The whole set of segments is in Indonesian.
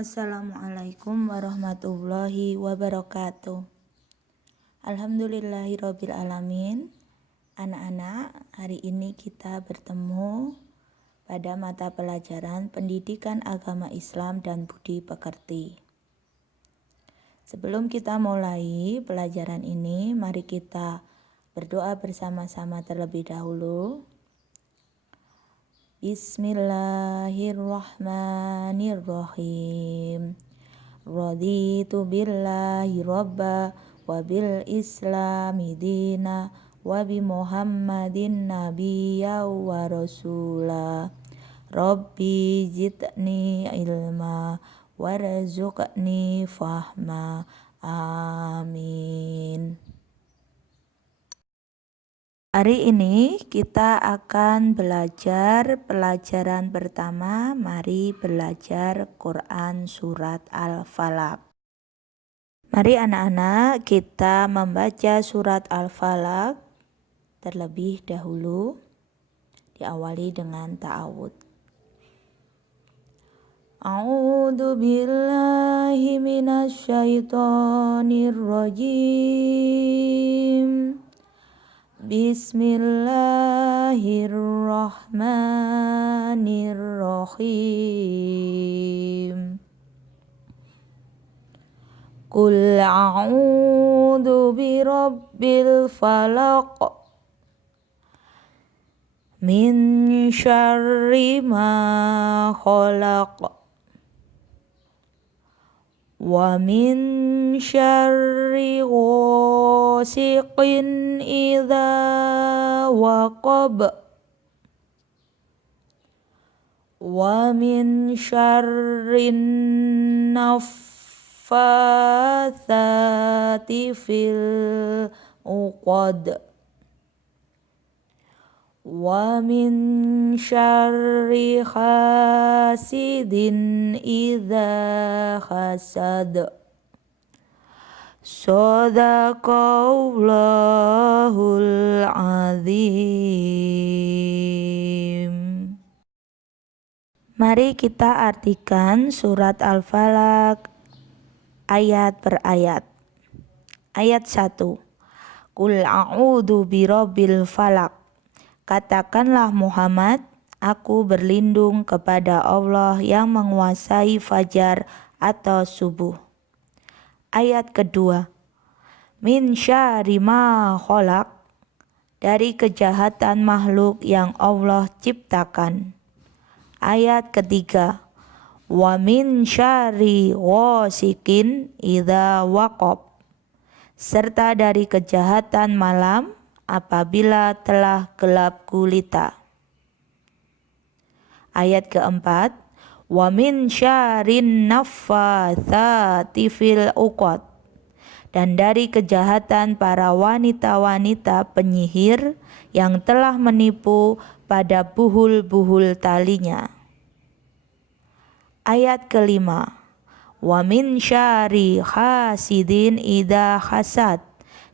Assalamualaikum warahmatullahi wabarakatuh. Alhamdulillahirabbil alamin. Anak-anak, hari ini kita bertemu pada mata pelajaran Pendidikan Agama Islam dan Budi Pekerti. Sebelum kita mulai pelajaran ini, mari kita berdoa bersama-sama terlebih dahulu. Bismillahirrahmanirrahim. Raditu billahi robba wa bil islami dina wa bi muhammadin nabiyya wa rasula. Rabbi zidni ilma warzuqni fahma. Amin. Hari ini kita akan belajar pelajaran pertama. Mari belajar Quran Surat Al-Falaq. Mari anak-anak kita membaca Surat Al-Falaq terlebih dahulu. Diawali dengan ta'awud. A'udzu billahi minasyaitonir rajim. Bismillahirrahmanirrahim. Qul a'udzu birabbil falaq min syarri ma khalaq wa min syarri ghasiqin idza waqab wa min syarrin naffatsati fil uqad wa min syarri hasidin idza hasad. Shadaqallahul azim. Mari kita artikan surat Al-Falaq ayat per ayat. Ayat 1. Qul a'udzu birabbil falaq. Katakanlah Muhammad, aku berlindung kepada Allah yang menguasai fajar atau subuh. Ayat kedua. Min syarri ma khalaq. Dari kejahatan makhluk yang Allah ciptakan. Ayat ketiga. Wa min syarri ghasiqin idza waqab. Serta dari kejahatan malam apabila telah gelap gulita. Ayat keempat. Wa min syarrin naffatsati fil uqad. Dan dari kejahatan para wanita-wanita penyihir yang telah menipu pada buhul-buhul talinya. Ayat kelima. Wa min syarri hasidin idza hasad.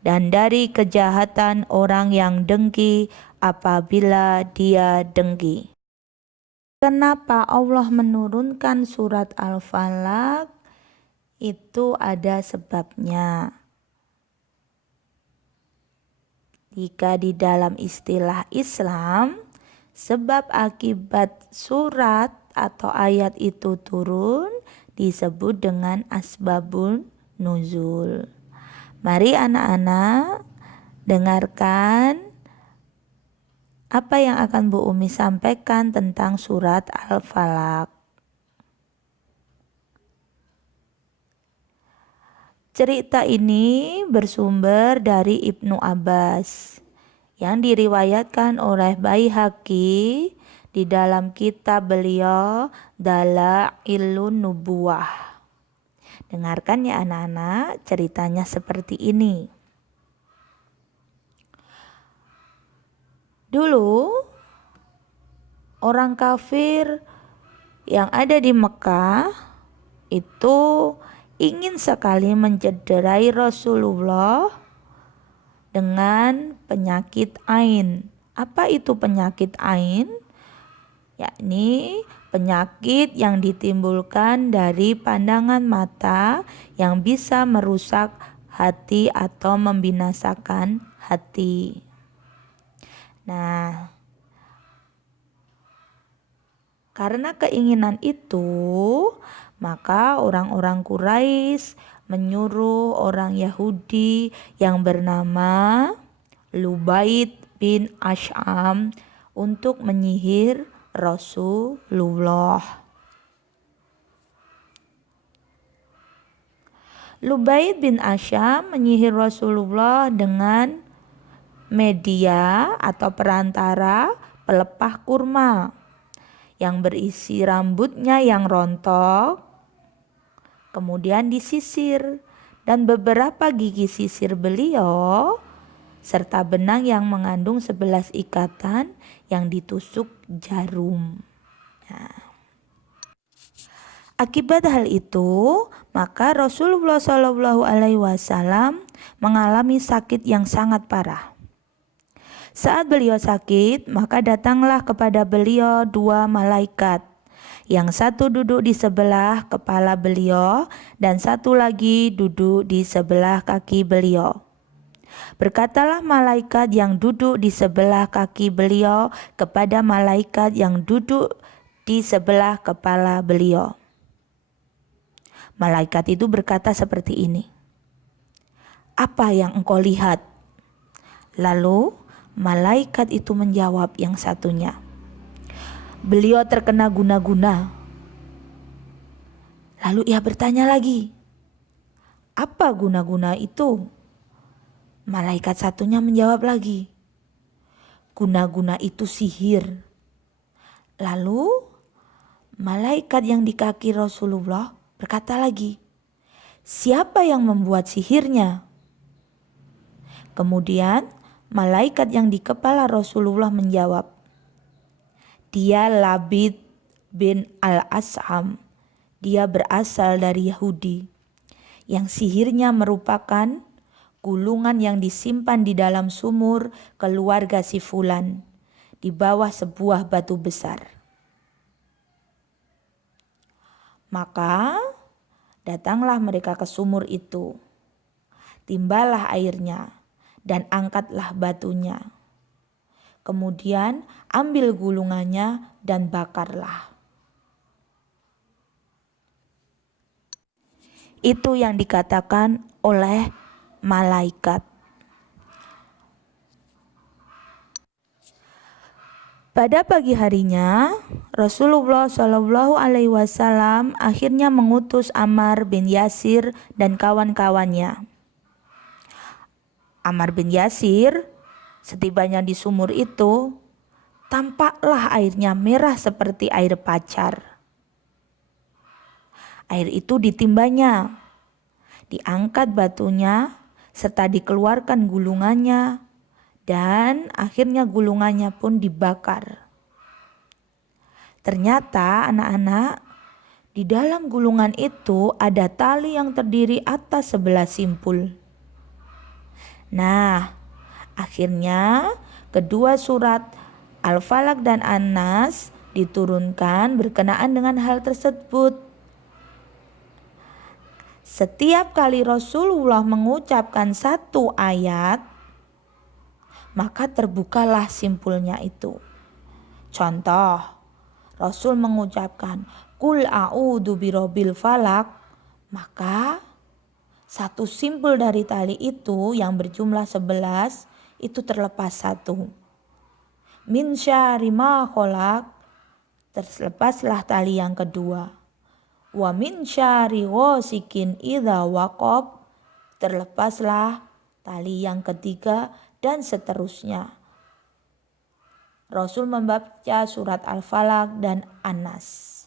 Dan dari kejahatan orang yang dengki apabila dia dengki. Kenapa Allah menurunkan surat Al-Falaq? Itu ada sebabnya. Jika di dalam istilah Islam, sebab akibat surat atau ayat itu turun disebut dengan asbabun nuzul. Mari anak-anak dengarkan apa yang akan Bu Umi sampaikan tentang surat Al-Falaq. Cerita ini bersumber dari Ibnu Abbas yang diriwayatkan oleh Baihaqi di dalam kitab beliau Dalailun Nubuwah. Dengarkan ya anak-anak, ceritanya seperti ini. Dulu orang kafir yang ada di Mekah itu ingin sekali mencederai Rasulullah dengan penyakit ain. Apa itu penyakit ain? Yakni penyakit yang ditimbulkan dari pandangan mata yang bisa merusak hati atau membinasakan hati. Nah, karena keinginan itu, maka orang-orang Quraisy menyuruh orang Yahudi yang bernama Lubaid bin Asy'am untuk menyihir Rasulullah. Lubaid bin Asy'am menyihir Rasulullah dengan media atau perantara pelepah kurma yang berisi rambutnya yang rontok, kemudian disisir, dan beberapa gigi sisir beliau serta benang yang mengandung 11 ikatan yang ditusuk jarum. Nah, akibat hal itu, maka Rasulullah SAW mengalami sakit yang sangat parah. Saat beliau sakit, maka datanglah kepada beliau 2 malaikat. Yang satu duduk di sebelah kepala beliau dan satu lagi duduk di sebelah kaki beliau. Berkatalah malaikat yang duduk di sebelah kaki beliau kepada malaikat yang duduk di sebelah kepala beliau. Malaikat itu berkata seperti ini, "Apa yang engkau lihat?" Lalu malaikat itu menjawab yang satunya, "Beliau terkena guna-guna." Lalu ia bertanya lagi, "Apa guna-guna itu?" Malaikat satunya menjawab lagi, "Guna-guna itu sihir." Lalu malaikat yang di kaki Rasulullah berkata lagi, "Siapa yang membuat sihirnya?" Kemudian malaikat yang di kepala Rasulullah menjawab, "Dia Labid bin Al-As'am. Dia berasal dari Yahudi, yang sihirnya merupakan gulungan yang disimpan di dalam sumur keluarga si Fulan, di bawah sebuah batu besar." Maka datanglah mereka ke sumur itu, timbalah airnya, dan angkatlah batunya. Kemudian ambil gulungannya dan bakarlah. Itu yang dikatakan oleh malaikat. Pada pagi harinya, Rasulullah SAW akhirnya mengutus Ammar bin Yasir dan kawan-kawannya. Ammar bin Yasir setibanya di sumur itu, tampaklah airnya merah seperti air pacar. Air itu ditimbanya, diangkat batunya, serta dikeluarkan gulungannya, dan akhirnya gulungannya pun dibakar. Ternyata anak-anak, di dalam gulungan itu ada tali yang terdiri atas 11 simpul. Nah, akhirnya kedua surat Al-Falaq dan An-Nas diturunkan berkenaan dengan hal tersebut. Setiap kali Rasulullah mengucapkan satu ayat, maka terbukalah simpulnya itu. Contoh, Rasul mengucapkan Qul a'udzu birabbil falaq, maka satu simpul dari tali itu yang berjumlah 11 itu terlepas satu. Min syarri ma khalaq, terlepaslah tali yang kedua. Wa min syarri ghasikin idza waqab, terlepaslah tali yang ketiga, dan seterusnya. Rasul membaca surat Al-Falaq dan An-Nas.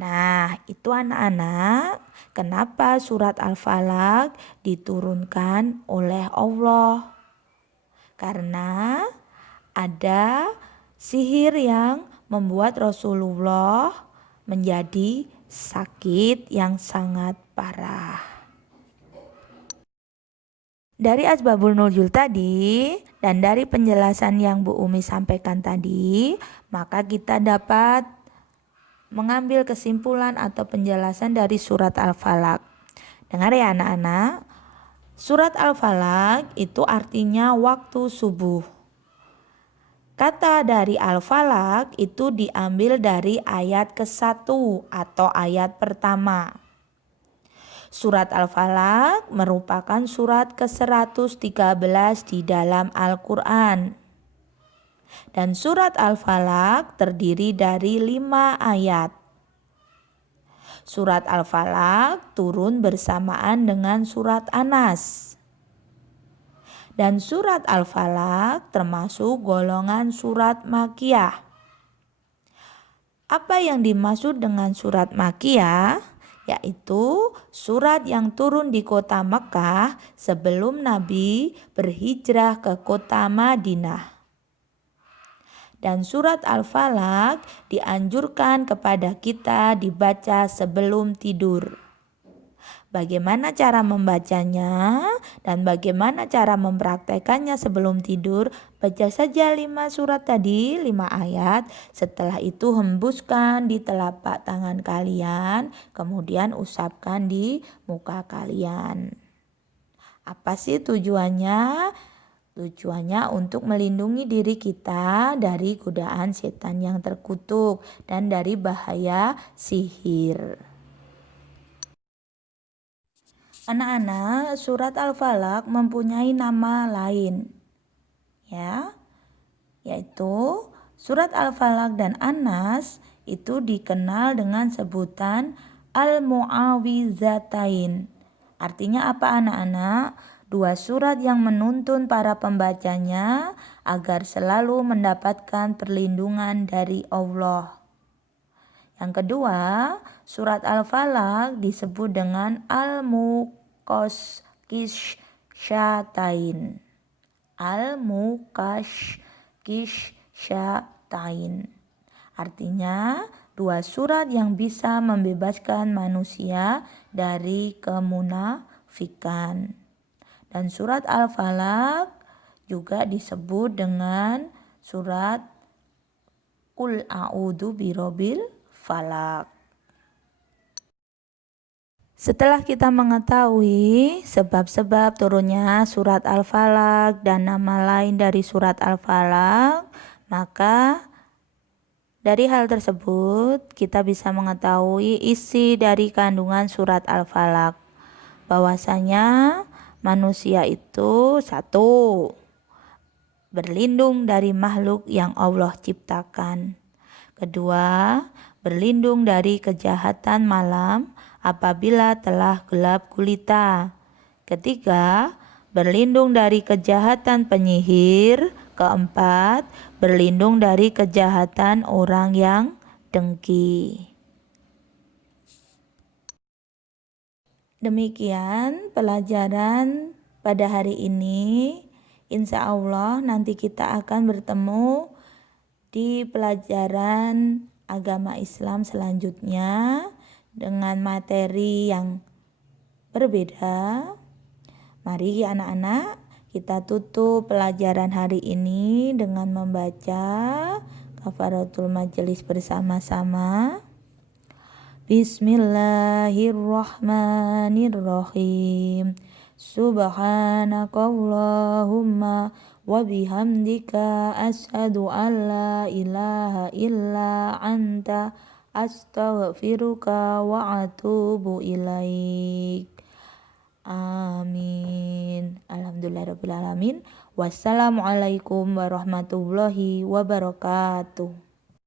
Nah, itu anak-anak, kenapa surat Al-Falaq diturunkan oleh Allah? Karena ada sihir yang membuat Rasulullah menjadi sakit yang sangat parah. Dari asbabul nuzul tadi dan dari penjelasan yang Bu Umi sampaikan tadi, maka kita dapat mengambil kesimpulan atau penjelasan dari surat Al-Falaq. Dengar ya anak-anak, surat Al-Falaq itu artinya waktu subuh. Kata dari Al-Falaq itu diambil dari ayat ke-1 atau ayat pertama. Surat Al-Falaq merupakan surat ke-113 di dalam Al-Quran. Dan surat Al-Falaq terdiri dari 5 ayat. Surat Al-Falaq turun bersamaan dengan surat An-Nas. Dan surat Al-Falaq termasuk golongan surat Makkiyah. Apa yang dimaksud dengan surat Makkiyah? Yaitu surat yang turun di kota Mekah sebelum Nabi berhijrah ke kota Madinah. Dan surat Al-Falaq dianjurkan kepada kita dibaca sebelum tidur. Bagaimana cara membacanya dan bagaimana cara mempraktekannya sebelum tidur? Baca saja 5 surat tadi, 5 ayat. Setelah itu hembuskan di telapak tangan kalian, kemudian usapkan di muka kalian. Apa sih tujuannya? Tujuannya untuk melindungi diri kita dari godaan setan yang terkutuk dan dari bahaya sihir. Anak-anak, surat Al-Falaq mempunyai nama lain, ya, yaitu surat Al-Falaq dan An-Nas itu dikenal dengan sebutan Al-Mu'awwizatain. Artinya apa anak-anak? 2 surat yang menuntun para pembacanya agar selalu mendapatkan perlindungan dari Allah. Yang kedua, surat Al-Falaq disebut dengan Al-Muqashqisyatain. Al-Muqashqisyatain. Artinya 2 surat yang bisa membebaskan manusia dari kemunafikan. Dan surat Al-Falaq juga disebut dengan surat Qul a'udzu birabbil falaq. Setelah kita mengetahui sebab-sebab turunnya surat Al-Falaq dan nama lain dari surat Al-Falaq, maka dari hal tersebut kita bisa mengetahui isi dari kandungan surat Al-Falaq. Bahwasanya manusia itu 1, berlindung dari makhluk yang Allah ciptakan. 2, berlindung dari kejahatan malam apabila telah gelap gulita. 3, berlindung dari kejahatan penyihir. 4, berlindung dari kejahatan orang yang dengki. Demikian pelajaran pada hari ini. Insya Allah nanti kita akan bertemu di pelajaran agama Islam selanjutnya dengan materi yang berbeda. Mari anak-anak, kita tutup pelajaran hari ini dengan membaca kafaratul majelis bersama-sama. Bismillahirrahmanirrahim. Subhanakallahumma wa bihamdika asyhadu an la ilaha illa anta astaghfiruka wa atubu ilaik. Amin. Alhamdulillahirabbil alamin. Wassalamualaikum warahmatullahi wabarakatuh.